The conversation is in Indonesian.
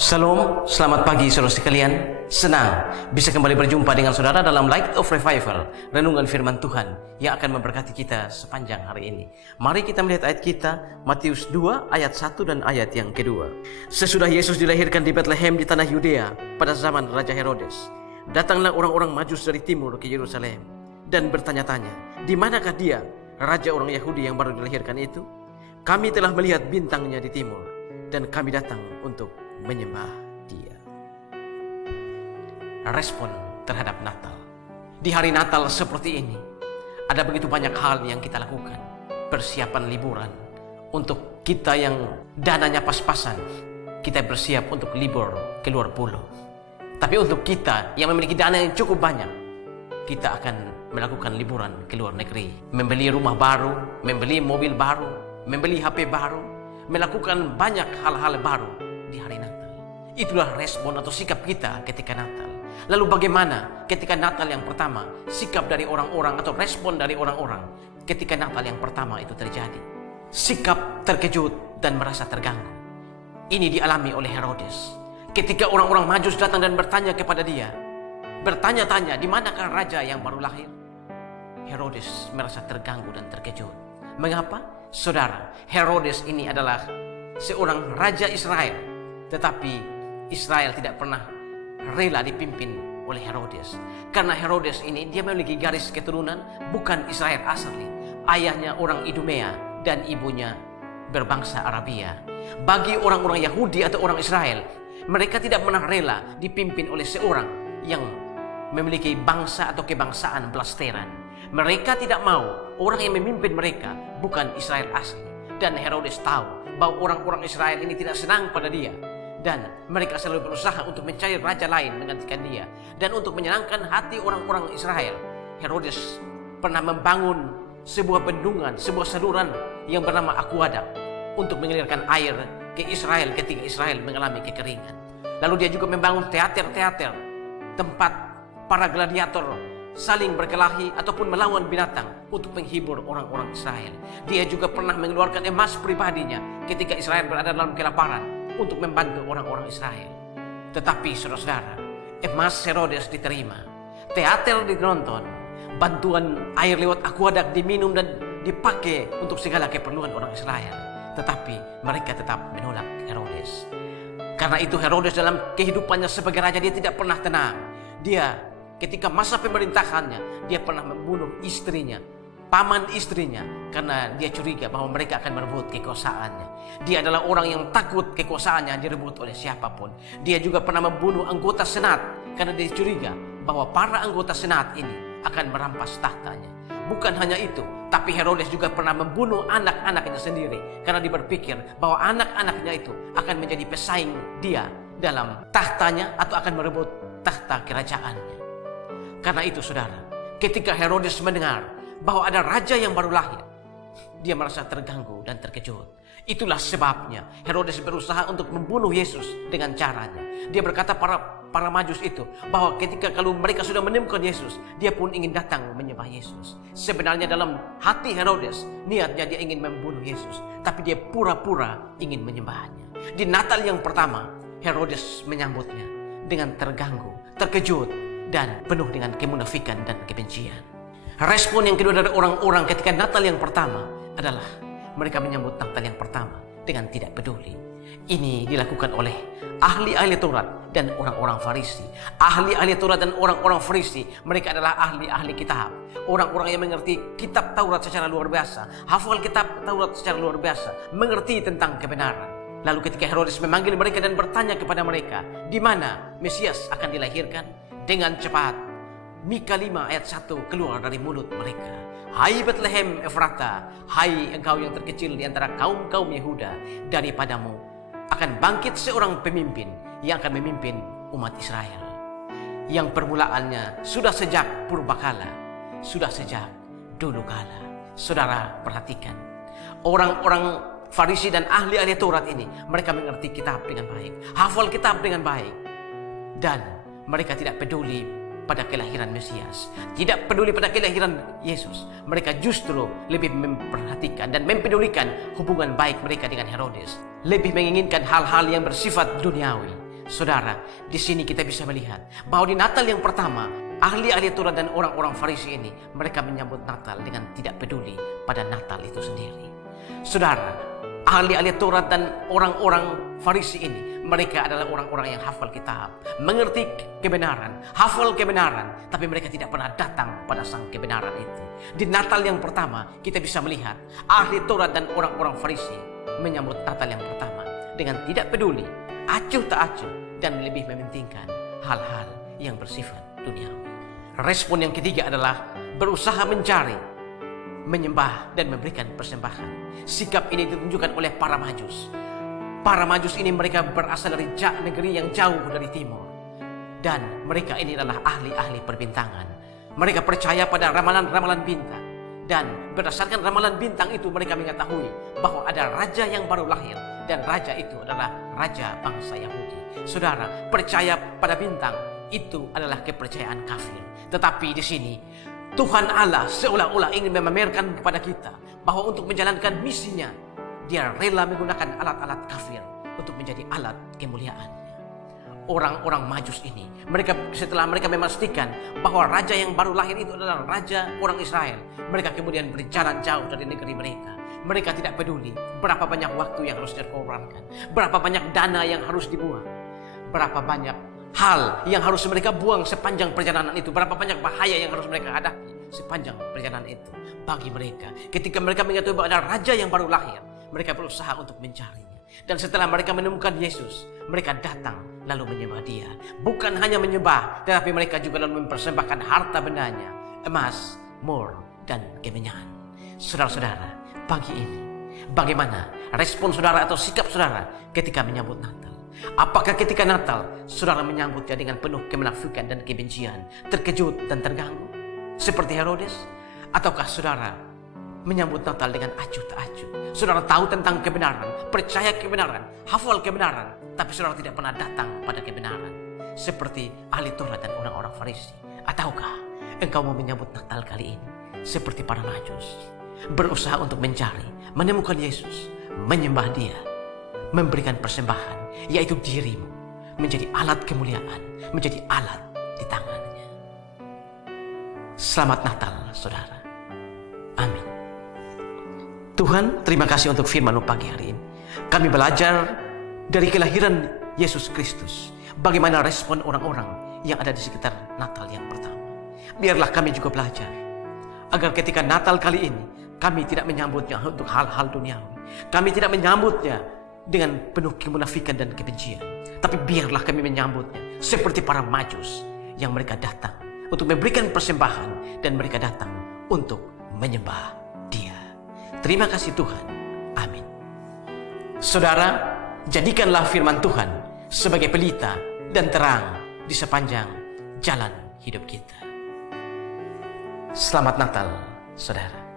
Shalom, selamat pagi saudara sekalian. Senang bisa kembali berjumpa dengan saudara dalam Light of Revival, renungan firman Tuhan yang akan memberkati kita sepanjang hari ini. Mari kita melihat ayat kita, Matius 2 ayat 1 dan ayat yang kedua. Sesudah Yesus dilahirkan di Bethlehem di tanah Yudea pada zaman Raja Herodes, datanglah orang-orang Majus dari timur ke Yerusalem dan bertanya-tanya, di manakah dia, Raja orang Yahudi yang baru dilahirkan itu? Kami telah melihat bintangnya di timur dan kami datang untuk menyembah dia. Respon terhadap Natal. Di hari Natal seperti ini, ada begitu banyak hal yang kita lakukan. Persiapan liburan. Untuk kita yang dananya pas-pasan, kita bersiap untuk libur ke luar pulau. Tapi untuk kita yang memiliki dana yang cukup banyak, kita akan melakukan liburan ke luar negeri. Membeli rumah baru, membeli mobil baru, membeli HP baru, melakukan banyak hal-hal baru di hari Natal. Itulah respon atau sikap kita ketika Natal. Lalu bagaimana ketika Natal yang pertama, sikap dari orang-orang atau respon dari orang-orang ketika Natal yang pertama itu terjadi? Sikap terkejut dan merasa terganggu. Ini dialami oleh Herodes. Ketika orang-orang Majus datang dan bertanya kepada dia, bertanya-tanya, di manakah raja yang baru lahir? Herodes merasa terganggu dan terkejut. Mengapa? Saudara, Herodes ini adalah seorang raja Israel, tetapi Israel tidak pernah rela dipimpin oleh Herodes. Karena Herodes ini dia memiliki garis keturunan bukan Israel asli. Ayahnya orang Idumea dan ibunya berbangsa Arabia. Bagi orang-orang Yahudi atau orang Israel, mereka tidak pernah rela dipimpin oleh seorang yang memiliki bangsa atau kebangsaan blasteran. Mereka tidak mau orang yang memimpin mereka bukan Israel asli. Dan Herodes tahu bahwa orang-orang Israel ini tidak senang pada dia. Dan mereka selalu berusaha untuk mencari raja lain menggantikan dia. Dan untuk menyenangkan hati orang-orang Israel, Herodes pernah membangun sebuah bendungan, sebuah saluran yang bernama Aqueduct untuk mengalirkan air ke Israel ketika Israel mengalami kekeringan. Lalu dia juga membangun teater-teater, tempat para gladiator saling berkelahi ataupun melawan binatang untuk menghibur orang-orang Israel. Dia juga pernah mengeluarkan emas pribadinya ketika Israel berada dalam kelaparan untuk membantu orang-orang Israel. Tetapi saudara-saudara, emas Herodes diterima, teater ditonton, bantuan air lewat aqueduct diminum dan dipakai untuk segala keperluan orang Israel. Tetapi mereka tetap menolak Herodes. Karena itu Herodes dalam kehidupannya sebagai raja dia tidak pernah tenang. Dia ketika masa pemerintahannya, dia pernah membunuh istrinya, paman istrinya, karena dia curiga bahwa mereka akan merebut kekuasaannya. Dia adalah orang yang takut kekuasaannya direbut oleh siapapun. Dia juga pernah membunuh anggota senat karena dia curiga bahwa para anggota senat ini akan merampas tahtanya. Bukan hanya itu, tapi Herodes juga pernah membunuh anak-anaknya sendiri karena dia berpikir bahwa anak-anaknya itu akan menjadi pesaing dia dalam tahtanya atau akan merebut tahta kerajaannya. Karena itu saudara, ketika Herodes mendengar bahwa ada raja yang baru lahir, dia merasa terganggu dan terkejut. Itulah sebabnya Herodes berusaha untuk membunuh Yesus dengan caranya. Dia berkata para Majus itu bahwa ketika kalau mereka sudah menemukan Yesus, dia pun ingin datang menyembah Yesus. Sebenarnya dalam hati Herodes, niatnya dia ingin membunuh Yesus, tapi dia pura-pura ingin menyembahnya. Di Natal yang pertama, Herodes menyambutnya dengan terganggu, terkejut, dan penuh dengan kemunafikan dan kebencian. Respon yang kedua dari orang-orang ketika Natal yang pertama adalah mereka menyambut Natal yang pertama dengan tidak peduli. Ini dilakukan oleh ahli-ahli Taurat dan orang-orang Farisi. Ahli-ahli Taurat dan orang-orang Farisi, mereka adalah ahli-ahli kitab. Orang-orang yang mengerti kitab Taurat secara luar biasa, hafal kitab Taurat secara luar biasa, mengerti tentang kebenaran. Lalu ketika Herodes memanggil mereka dan bertanya kepada mereka, di mana Mesias akan dilahirkan? Dengan cepat, Mika 5 ayat 1 keluar dari mulut mereka. Hai Bethlehem Efrata, hai engkau yang terkecil di antara kaum-kaum Yehuda, daripadamu akan bangkit seorang pemimpin yang akan memimpin umat Israel. Yang permulaannya sudah sejak purbakala, sudah sejak dulu kala. Saudara perhatikan, orang-orang Farisi dan ahli-ahli Taurat ini, mereka mengerti kitab dengan baik, hafal kitab dengan baik, dan mereka tidak peduli pada kelahiran Mesias, tidak peduli pada kelahiran Yesus. Mereka justru lebih memperhatikan dan mempedulikan hubungan baik mereka dengan Herodes, lebih menginginkan hal-hal yang bersifat duniawi. Saudara, di sini kita bisa melihat bahwa di Natal yang pertama, ahli-ahli Taurat dan orang-orang Farisi ini, mereka menyambut Natal dengan tidak peduli pada Natal itu sendiri. Saudara, ahli-ahli Taurat dan orang-orang Farisi ini, mereka adalah orang-orang yang hafal kitab, mengerti kebenaran, hafal kebenaran, tapi mereka tidak pernah datang pada sang kebenaran itu. Di Natal yang pertama, kita bisa melihat ahli Taurat dan orang-orang Farisi menyambut Natal yang pertama dengan tidak peduli, acuh tak acuh, dan lebih mementingkan hal-hal yang bersifat duniawi. Respon yang ketiga adalah berusaha mencari, menyembah, dan memberikan persembahan. Sikap ini ditunjukkan oleh para Majus. Para Majus ini mereka berasal dari negeri yang jauh dari timur. Dan mereka ini adalah ahli-ahli perbintangan. Mereka percaya pada ramalan-ramalan bintang. Dan berdasarkan ramalan bintang itu mereka mengetahui bahwa ada raja yang baru lahir. Dan raja itu adalah raja bangsa Yahudi. Saudara, percaya pada bintang itu adalah kepercayaan kafir. Tetapi di sini Tuhan Allah seolah-olah ingin memamerkan kepada kita bahwa untuk menjalankan misinya, Dia rela menggunakan alat-alat kafir untuk menjadi alat kemuliaan. Orang-orang Majus ini, setelah mereka memastikan bahwa raja yang baru lahir itu adalah raja orang Israel, mereka kemudian berjalan jauh dari negeri mereka. Mereka tidak peduli berapa banyak waktu yang harus dikorbankan, berapa banyak dana yang harus dibuang, berapa banyak hal yang harus mereka buang sepanjang perjalanan itu, berapa banyak bahaya yang harus mereka hadapi sepanjang perjalanan itu. Bagi mereka, ketika mereka mengetahui bahwa ada raja yang baru lahir, mereka berusaha untuk mencarinya. Dan setelah mereka menemukan Yesus, mereka datang lalu menyembah Dia. Bukan hanya menyembah, tetapi mereka juga lalu mempersembahkan harta bendanya, emas, mur, dan kemenyan. Saudara-saudara, pagi ini, bagaimana respon saudara atau sikap saudara ketika menyambut Natal? Apakah ketika Natal, saudara menyambutnya dengan penuh kemunafikan dan kebencian, terkejut dan terganggu, seperti Herodes? Ataukah saudara menyambut Natal dengan acuh tak acuh? Saudara tahu tentang kebenaran, percaya kebenaran, hafal kebenaran, tapi saudara tidak pernah datang pada kebenaran, seperti ahli Taurat dan orang-orang Farisi. Ataukah engkau mau menyambut Natal kali ini seperti para Majus, berusaha untuk mencari, menemukan Yesus, menyembah Dia, memberikan persembahan, yaitu dirimu, menjadi alat kemuliaan, menjadi alat di tangannya. Selamat Natal, saudara. Amin. Tuhan, terima kasih untuk firman-Mu pagi hari ini. Kami belajar dari kelahiran Yesus Kristus, bagaimana respon orang-orang yang ada di sekitar Natal yang pertama. Biarlah kami juga belajar, agar ketika Natal kali ini, kami tidak menyambutnya untuk hal-hal duniawi. Kami tidak menyambutnya dengan penuh kemunafikan dan kebencian. Tapi biarlah kami menyambutnya seperti para Majus yang mereka datang untuk memberikan persembahan, dan mereka datang untuk menyembah Dia. Terima kasih Tuhan. Amin. Saudara, jadikanlah firman Tuhan sebagai pelita dan terang di sepanjang jalan hidup kita. Selamat Natal, saudara.